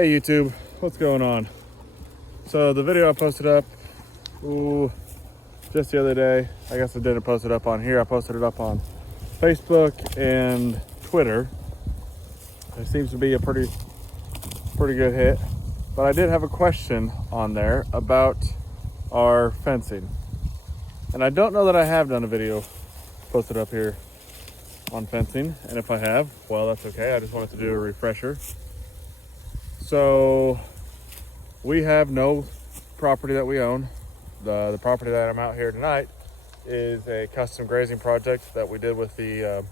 Hey YouTube, what's going on? So the video I posted up just the other day, I guess I didn't post it up on here. I posted it up on Facebook and Twitter. It seems to be a pretty good hit. But I did have a question on there about our fencing. And I don't know that I have done a video posted up here on fencing. And if I have, well, that's okay. I just wanted to do a refresher. So we have no property that we own. The property that I'm out here tonight is a custom grazing project that we did with the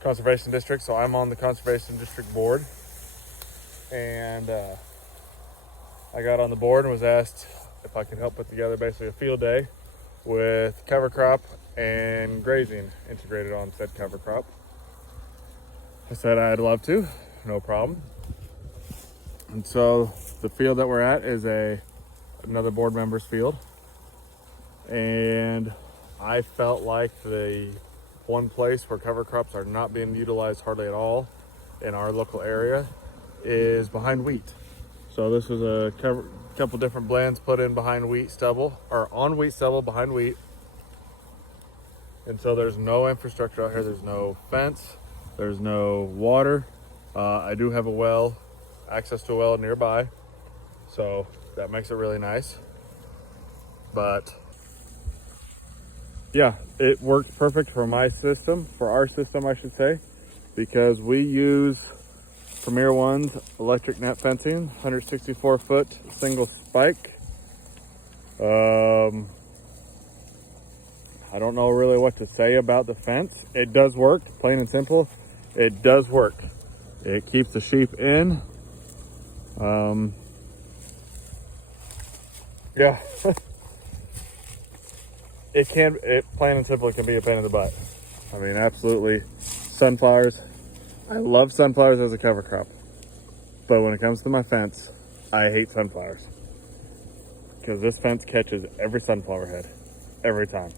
Conservation District. So I'm on the Conservation District board, and I got on the board and was asked if I could help put together basically a field day with cover crop and grazing integrated on said cover crop. I said I'd love to, no problem. And so the field that we're at is another board member's field. And I felt like the one place where cover crops are not being utilized hardly at all in our local area is behind wheat. So this was a couple different blends put in behind wheat stubble, or on wheat stubble behind wheat. And so there's no infrastructure out here. There's no fence, there's no water. I do have a well, access to a well nearby, so that makes it really nice. But yeah, it works perfect for my system, for our system I should say, because we use Premier One's electric net fencing, 164 foot single spike. I don't know really what to say about the fence. It does work, plain and simple. It does work. It keeps the sheep in. Yeah. It plain and simple, it can be a pain in the butt. I mean, absolutely. Sunflowers. I love sunflowers as a cover crop. But when it comes to my fence, I hate sunflowers. Because this fence catches every sunflower head. Every time.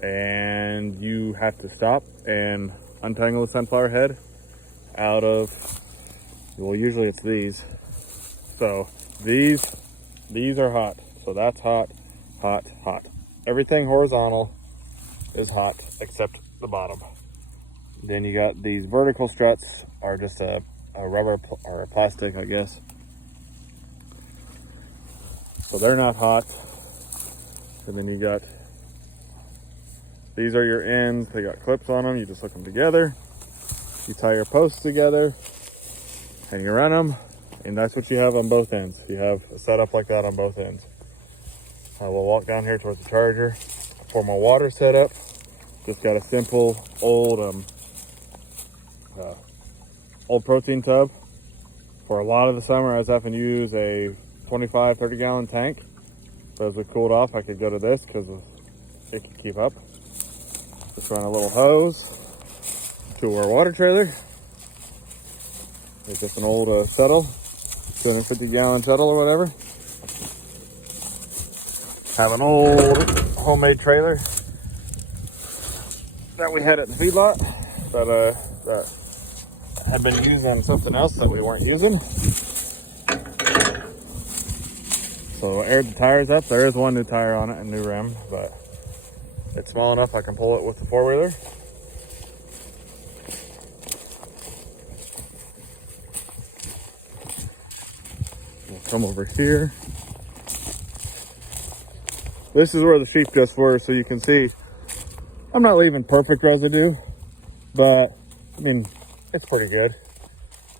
And you have to stop and untangle the sunflower head out of, well, usually it's these. So these are hot. So that's hot, hot, hot. Everything horizontal is hot except the bottom. Then you got these vertical struts are just a rubber or a plastic, I guess. So they're not hot. And then you got, these are your ends. They got clips on them. You just hook them together. You tie your posts together and you run them. And that's what you have on both ends. You have a setup like that on both ends. I will walk down here towards the charger. For my water setup, just got a simple old protein tub. For a lot of the summer, I was having to use a 25, 30 gallon tank. But as it cooled off, I could go to this because it could keep up. Just run a little hose to our water trailer. It's just an old shuttle, 250 gallon shuttle or whatever. Have an old homemade trailer that we had at the feedlot that had been used on something else that we weren't using. So I aired the tires up. There is one new tire on it and new rim, but it's small enough I can pull it with the four-wheeler. We'll come over here. This is where the sheep just were, so you can see I'm not leaving perfect residue, but I mean, it's pretty good.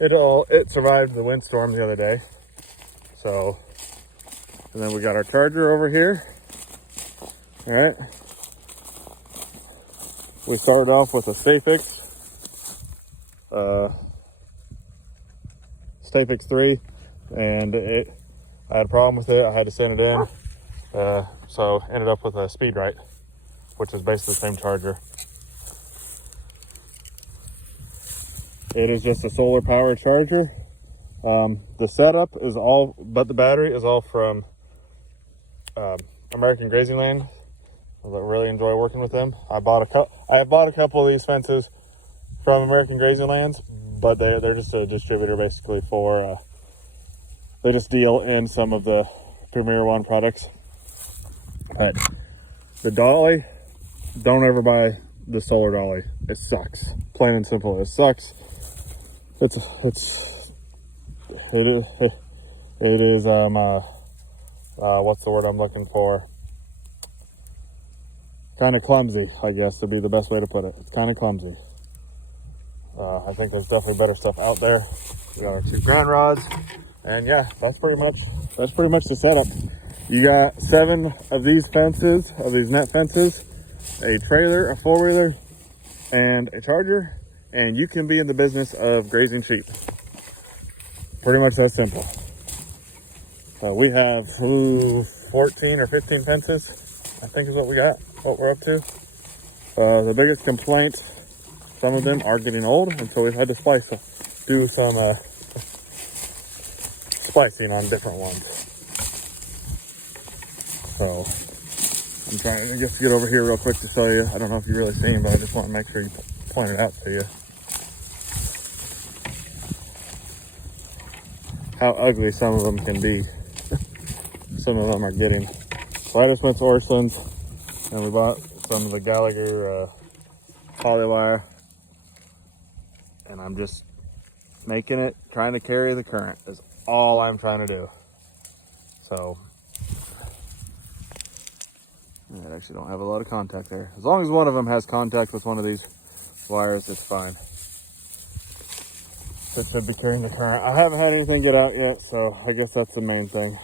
It survived the windstorm the other day. So, and then we got our charger over here. All right. We started off with a Stayfix 3, and I had a problem with it. I had to send it in. So ended up with a SpeedRite, which is basically the same charger. It is just a solar powered charger. The setup is all, but the battery is all from American Grazing Land. I really enjoy working with them. I have bought a couple of these fences from American Grazing Lands, but they're just a distributor basically for, they just deal in some of the Premier One products. All right, the dolly, don't ever buy the solar dolly. It sucks, plain and simple. It sucks. It is what's the word I'm looking for? Kind of clumsy, I guess, would be the best way to put it. It's kind of clumsy. I think there's definitely better stuff out there. We got our 2 ground rods, and yeah, that's pretty much the setup. You got 7 of these fences, of these net fences, a trailer, a 4-wheeler, and a charger, and you can be in the business of grazing sheep. Pretty much that simple. We have 14 or 15 fences, I think is what we got, what we're up to. The biggest complaint, some of them are getting old, and so we've had to do some splicing on different ones. So I'm trying to just get over here real quick to show you. I don't know if you really see them, but I just want to make sure you point it out to you. How ugly some of them can be. Some of them are getting. So I just went to Orscheln's and we bought some of the Gallagher polywire, and I'm just making it, trying to carry the current is all I'm trying to do. So I actually don't have a lot of contact there. As long as one of them has contact with one of these wires, it's fine. This should be carrying the current. I haven't had anything get out yet, so I guess that's the main thing.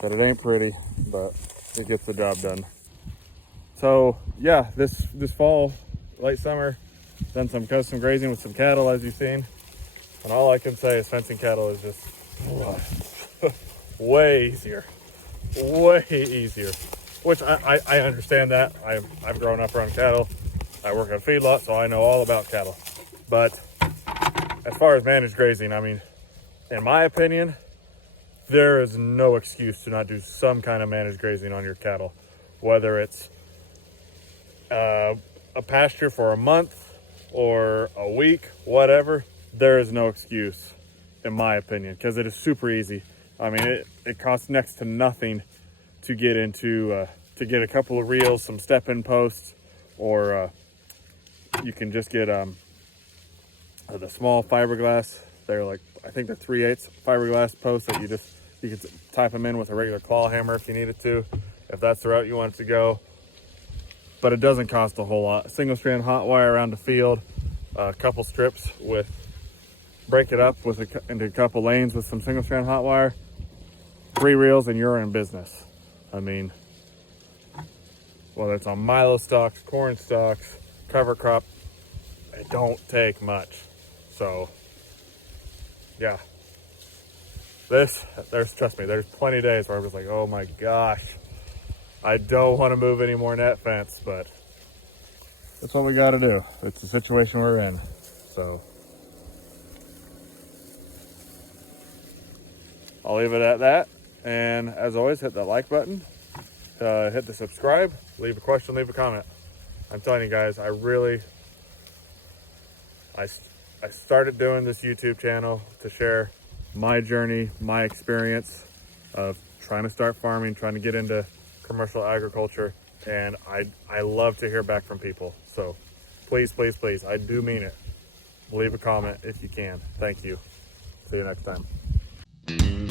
But it ain't pretty, but it gets the job done. So yeah, this fall, late summer, done some custom grazing with some cattle, as you've seen. And all I can say is fencing cattle is just way easier. Which I understand that. I've grown up around cattle. I work at a feedlot, so I know all about cattle. But as far as managed grazing, I mean, in my opinion, there is no excuse to not do some kind of managed grazing on your cattle. Whether it's a pasture for a month or a week, whatever, there is no excuse, in my opinion, because it is super easy. I mean, it costs next to nothing to get into, to get a couple of reels, some step-in posts, or you can just get the small fiberglass. They're like, I think they're 3/8 fiberglass posts that you can type them in with a regular claw hammer if you needed to, if that's the route you want it to go. But it doesn't cost a whole lot. Single strand hot wire around the field, a couple strips break it up into a couple lanes with some single strand hot wire, 3 reels, and you're in business. I mean, whether it's on milo stalks, corn stalks, cover crop, it don't take much. So yeah, trust me, there's plenty of days where I'm just like, oh my gosh, I don't want to move any more net fence, but that's what we got to do. It's the situation we're in. So I'll leave it at that. And as always, hit that like button, hit the subscribe, leave a question, leave a comment. I'm telling you guys, I started doing this YouTube channel to share my journey, my experience of trying to start farming, trying to get into commercial agriculture, and I love to hear back from people. So please, please, please, I do mean it. Leave a comment if you can. Thank you. See you next time.